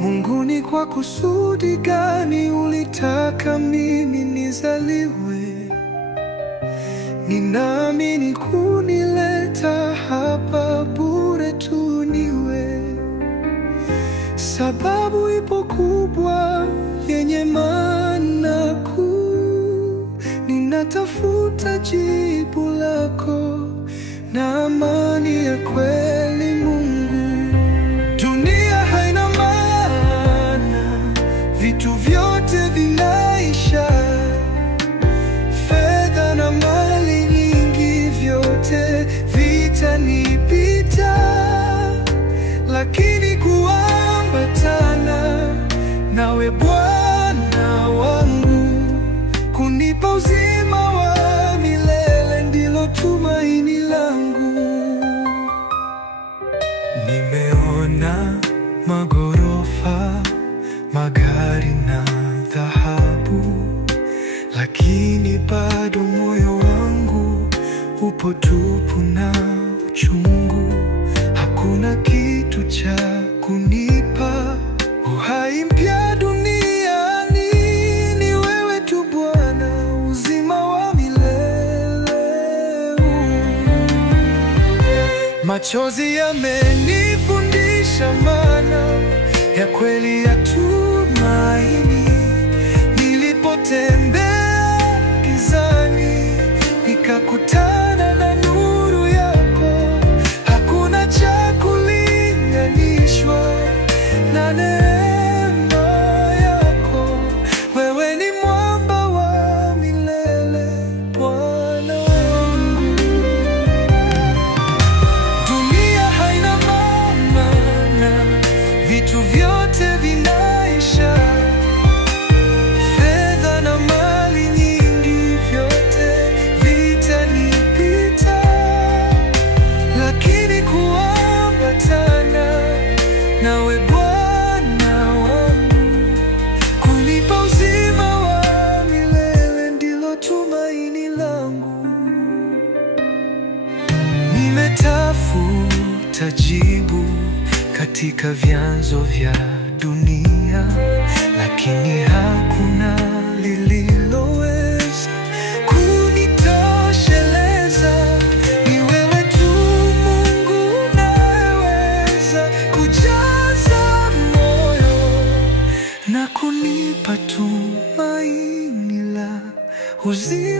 Mungu, ni kwa kusudi gani ulitaka mimi nizaliwe? Ninaamini kunileta hapa bure tu niwe. Sababu ipo kubwa yenye maana kuu. Ninatafuta jibu lako na amani ya kweli Mungu. Dunia haina maana, vitu vyote vinaisha. Fedha na mali nyingi vyote vitanipita, lakini kuambatana nawe Bwana wangu, kunipa uzima wa milele ndilo tumaini langu. Nimeona magorofa, magari na dhahabu, lakini bado moyo wangu upo tupu na uchungu. Hakuna kitu cha kunipa uhai mpya duniani, ni wewe tu Bwana, uzima wa milele. Machozi yamenifundisha maana ya kweli ya tumaini. Nilipotembea gizani, nikakutana na nuru yako. Hakuna cha kulinganishwa na neema yako. Wewe ni mwamba wa milele, Bwana wangu. Dunia haina maana, vitu vyote vinaisha. Fedha na mali nyingi vyote vitanipita, lakini kuambatana nawe Bwana wangu, kunipa uzima wa milele ndilo tumaini langu. Nimetafuta jibu katika vyanzo vya dunia, lakini hakuna lililoweza kunitosheleza. Ni wewe tu Mungu unayeweza kujaza moyo na kunipa tumaini la uzima.